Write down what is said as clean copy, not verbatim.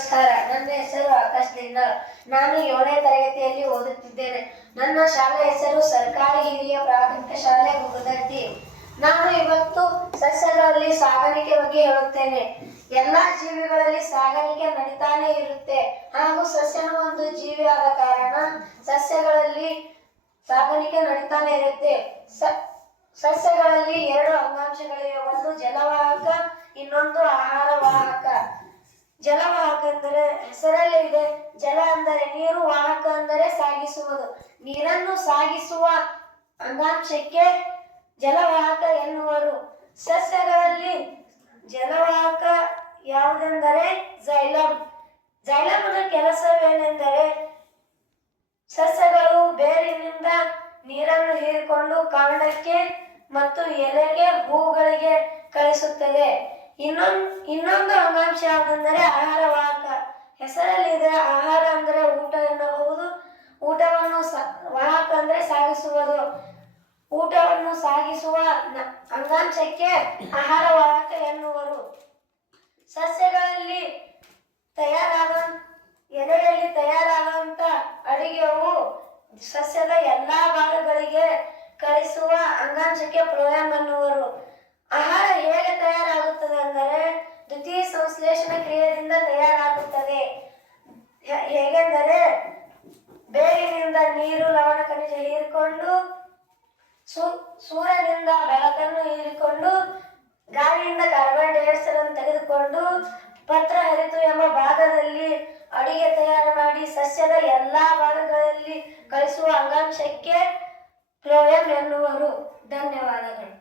ನಮಸ್ಕಾರ, ನನ್ನ ಹೆಸರು ಆಕಾಶ್ ದಿಂಡಾಳ್. ನಾನು 7ನೇ ತರಗತಿಯಲ್ಲಿ ಓದುತ್ತಿದ್ದೇನೆ. ನನ್ನ ಶಾಲೆ ಹೆಸರು ಸರ್ಕಾರಿ ಹಿರಿಯ ಪ್ರಾಥಮಿಕ ಶಾಲೆ ಗುಗದಡ್ಡಿ. ನಾನು ಇವತ್ತು ಸಸ್ಯಗಳಲ್ಲಿ ಸಾಗಾಣಿಕೆ ಬಗ್ಗೆ ಹೇಳುತ್ತೇನೆ. ಎಲ್ಲಾ ಜೀವಿಗಳಲ್ಲಿ ಸಾಗಾಣಿಕೆ ನಡೀತಾನೆ ಇರುತ್ತೆ. ಹಾಗೂ ಸಸ್ಯನು ಒಂದು ಜೀವಿ ಆದ ಕಾರಣ ಸಸ್ಯಗಳಲ್ಲಿ ಸಾಗಾಣಿಕೆ ನಡೀತಾನೆ ಇರುತ್ತೆ. ಸಸ್ಯಗಳಲ್ಲಿ 2 ಅಂಗಾಂಶಗಳಿವೆ. ಒಂದು ಜಲವಾಹಕ, ಇನ್ನೊಂದು ಆಹಾರವಾಹಕ. ಜಲವಾಹಕ ಅಂದರೆ ಹೆಸರಲ್ಲೇ ಇದೆ. ಜಲ ಅಂದರೆ ನೀರು, ವಾಹಕ ಅಂದರೆ ಸಾಗಿಸುವುದು. ನೀರನ್ನು ಸಾಗಿಸುವ ಅಂಗಾಂಶಕ್ಕೆ ಜಲವಾಹಕ ಎನ್ನುವರು. ಸಸ್ಯಗಳಲ್ಲಿ ಜಲವಾಹಕ ಯಾವುದೆಂದರೆ ಜೈಲಮ್. ಜೈಲಮ್ನ ಕೆಲಸವೇನೆಂದರೆ ಸಸ್ಯಗಳು ಬೇರಿನಿಂದ ನೀರನ್ನು ಹೀರಿಕೊಂಡು ಕಾಂಡಕ್ಕೆ ಮತ್ತು ಎಲೆಗೆ, ಹೂಗಳಿಗೆ ಕಳಿಸುತ್ತದೆ. ಇನ್ನೊಂದು ಅಂಗಾಂಶ ಯಾವುದೆಂದರೆ ಆಹಾರವಾಹಕ. ಹೆಸರಲ್ಲಿದೆ. ಆಹಾರ ಅಂದರೆ ಊಟ ಎನ್ನಬಹುದು. ಊಟವನ್ನು ವಾಹಕ ಅಂದರೆ ಸಾಗಿಸುವುದು. ಊಟವನ್ನು ಸಾಗಿಸುವ ಅಂಗಾಂಶಕ್ಕೆ ಆಹಾರವಾಹಕ ಎನ್ನುವರು. ಸಸ್ಯಗಳಲ್ಲಿ ಎಲೆಯಲ್ಲಿ ತಯಾರಾದಂತ ಅಡಿಗೆಯು ಸಸ್ಯದ ಎಲ್ಲಾ ಭಾಗಗಳಿಗೆ ಕಳಿಸುವ ಅಂಗಾಂಶಕ್ಕೆ ಫ್ಲೋಯಂ ಎನ್ನುವರು. ಆಹಾರ ಹೇಗೆ ತಯಾರಾಗುತ್ತದೆ ಅಂದರೆ ದ್ವಿತೀಯ ಸಂಶ್ಲೇಷಣ ಕ್ರಿಯೆಯಿಂದ ತಯಾರಾಗುತ್ತದೆ. ಹೇಗೆಂದರೆ ಬೇರಿನಿಂದ ನೀರು, ಲವಣ ಖನಿಜ ಹೀರಿಕೊಂಡು, ಸೂರ್ಯನಿಂದ ಬೆಳಕನ್ನು ಹೀರಿಕೊಂಡು, ಗಾಳಿಯಿಂದ ಕಾರ್ಬನ್ ಡೈಆಕ್ಸೈಡ್ ಅನ್ನು ತೆಗೆದುಕೊಂಡು ಪತ್ರ ಹರಿತು ಎಂಬ ಭಾಗದಲ್ಲಿ ಅಡಿಗೆ ತಯಾರು ಮಾಡಿ ಸಸ್ಯದ ಎಲ್ಲಾ ಭಾಗಗಳಲ್ಲಿ ಕಳಿಸುವ ಅಂಗಾಂಶಕ್ಕೆ ಫ್ಲೋಯಂ ಎನ್ನುವರು. ಧನ್ಯವಾದಗಳು.